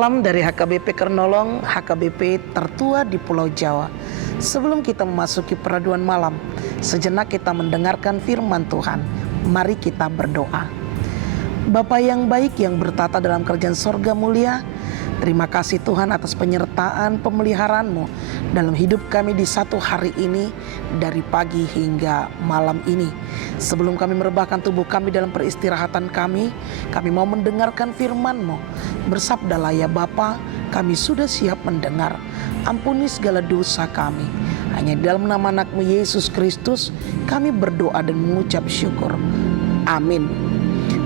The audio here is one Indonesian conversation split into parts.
Salam dari HKBP Kernolong, HKBP tertua di Pulau Jawa. Sebelum kita memasuki peraduan malam, sejenak kita mendengarkan firman Tuhan. Mari kita berdoa. Bapa yang baik yang bertata dalam kerajaan sorga mulia, terima kasih Tuhan atas penyertaan pemeliharaan-Mu dalam hidup kami di satu hari ini, dari pagi hingga malam ini. Sebelum kami merebahkan tubuh kami dalam peristirahatan kami mau mendengarkan firman-Mu. Bersabdalah ya Bapa, kami sudah siap mendengar. Ampuni segala dosa kami. Hanya dalam nama anak-Mu Yesus Kristus kami berdoa dan mengucap syukur. Amin.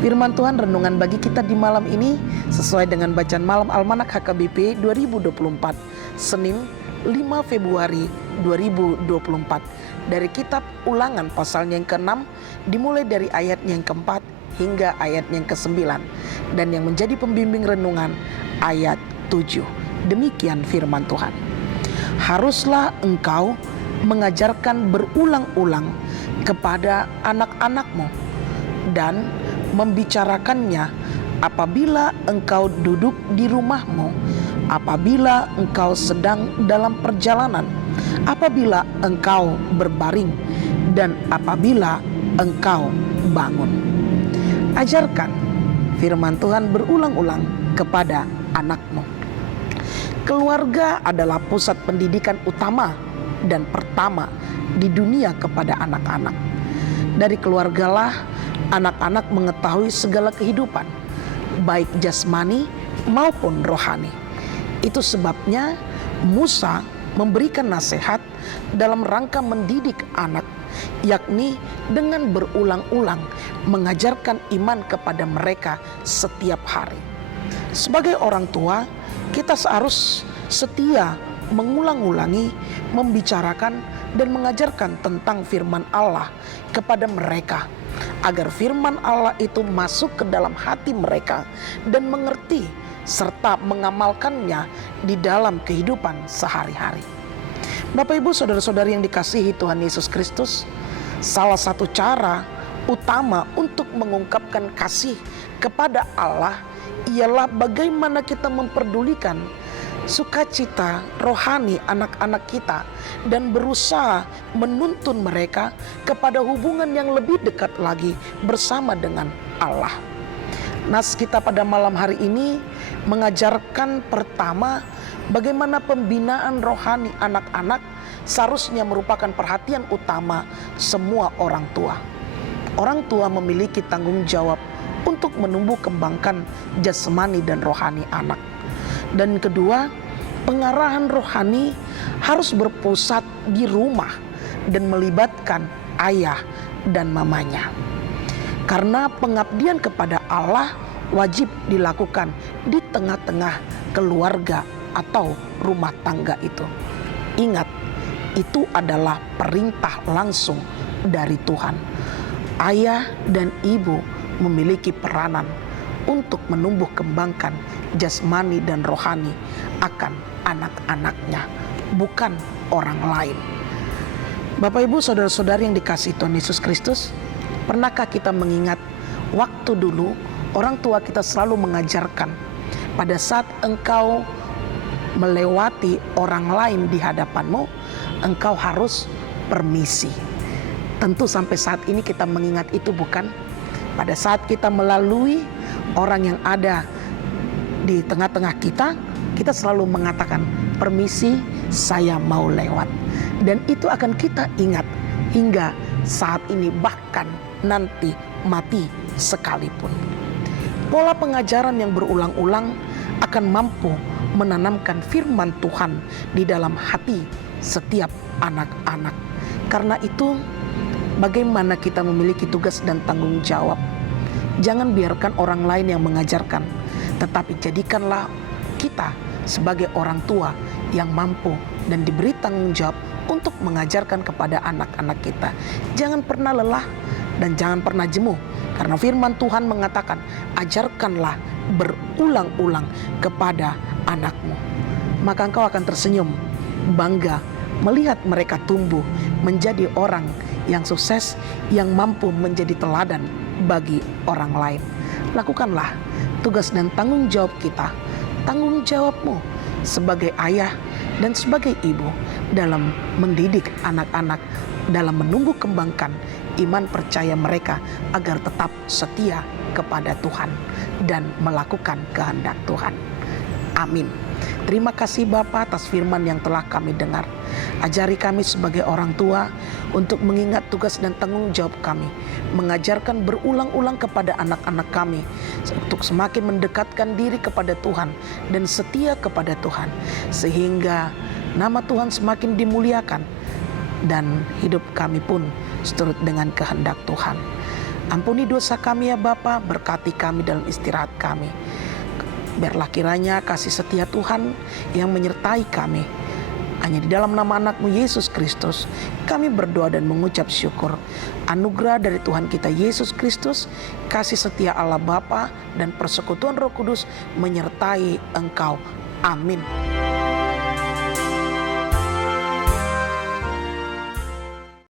Firman Tuhan renungan bagi kita di malam ini sesuai dengan bacaan malam Almanak HKBP 2024, Senin 5 Februari 2024. Dari kitab Ulangan pasalnya yang ke-6, dimulai dari ayatnya yang ke-4 hingga ayatnya yang ke-9. Dan yang menjadi pembimbing renungan ayat 7. Demikian firman Tuhan. Haruslah engkau mengajarkan berulang-ulang kepada anak-anakmu dan membicarakannya apabila engkau duduk di rumahmu, apabila engkau sedang dalam perjalanan, apabila engkau berbaring, dan apabila engkau bangun. Ajarkan firman Tuhan berulang-ulang kepada anakmu. Keluarga adalah pusat pendidikan utama dan pertama di dunia kepada anak-anak. Dari keluargalah anak-anak mengetahui segala kehidupan, baik jasmani maupun rohani. Itu sebabnya Musa memberikan nasihat dalam rangka mendidik anak, yakni dengan berulang-ulang mengajarkan iman kepada mereka setiap hari. Sebagai orang tua, kita harus setia mengulang-ulangi, membicarakan dan mengajarkan tentang firman Allah kepada mereka, agar firman Allah itu masuk ke dalam hati mereka dan mengerti serta mengamalkannya di dalam kehidupan sehari-hari. Bapak Ibu saudara-saudari yang dikasihi Tuhan Yesus Kristus, salah satu cara utama untuk mengungkapkan kasih kepada Allah ialah bagaimana kita memperdulikan sukacita rohani anak-anak kita dan berusaha menuntun mereka kepada hubungan yang lebih dekat lagi bersama dengan Allah. Nas kita pada malam hari ini mengajarkan pertama bagaimana pembinaan rohani anak-anak seharusnya merupakan perhatian utama semua orang tua. Orang tua memiliki tanggung jawab untuk menumbuh kembangkan jasmani dan rohani anak. Dan kedua, pengarahan rohani harus berpusat di rumah dan melibatkan ayah dan mamanya. Karena pengabdian kepada Allah wajib dilakukan di tengah-tengah keluarga atau rumah tangga itu. Ingat, itu adalah perintah langsung dari Tuhan. Ayah dan ibu memiliki peranan untuk menumbuh kembangkan jasmani dan rohani akan anak-anaknya, bukan orang lain. Bapak Ibu saudara-saudari yang dikasihi Tuhan Yesus Kristus, pernahkah kita mengingat waktu dulu orang tua kita selalu mengajarkan, pada saat engkau melewati orang lain di hadapanmu, engkau harus permisi. Tentu sampai saat ini kita mengingat itu, bukan? Pada saat kita melalui orang yang ada di tengah-tengah kita, kita selalu mengatakan, permisi, saya mau lewat. Dan itu akan kita ingat hingga saat ini, bahkan nanti mati sekalipun. Pola pengajaran yang berulang-ulang akan mampu menanamkan firman Tuhan di dalam hati setiap anak-anak. Karena itu, bagaimana kita memiliki tugas dan tanggung jawab. Jangan biarkan orang lain yang mengajarkan, tetapi jadikanlah kita sebagai orang tua yang mampu dan diberi tanggung jawab untuk mengajarkan kepada anak-anak kita. Jangan pernah lelah dan jangan pernah jemu, karena firman Tuhan mengatakan, ajarkanlah berulang-ulang kepada anakmu. Maka engkau akan tersenyum, bangga melihat mereka tumbuh menjadi orang yang sukses, yang mampu menjadi teladan bagi orang lain. Lakukanlah tugas dan tanggung jawab kita tanggung jawabmu sebagai ayah dan sebagai ibu dalam mendidik anak-anak, dalam menumbuh kembangkan iman percaya mereka agar tetap setia kepada Tuhan dan melakukan kehendak Tuhan. Amin. Terima kasih Bapa atas firman yang telah kami dengar. Ajari kami sebagai orang tua untuk mengingat tugas dan tanggung jawab kami, mengajarkan berulang-ulang kepada anak-anak kami untuk semakin mendekatkan diri kepada Tuhan dan setia kepada Tuhan, sehingga nama Tuhan semakin dimuliakan dan hidup kami pun seturut dengan kehendak Tuhan. Ampuni dosa kami ya Bapa, berkati kami dalam istirahat kami. Biarlah kiranya kasih setia Tuhan yang menyertai kami. Hanya di dalam nama anak-Mu Yesus Kristus kami berdoa dan mengucap syukur. Anugerah dari Tuhan kita Yesus Kristus, kasih setia Allah Bapa dan persekutuan Roh Kudus menyertai engkau. Amin.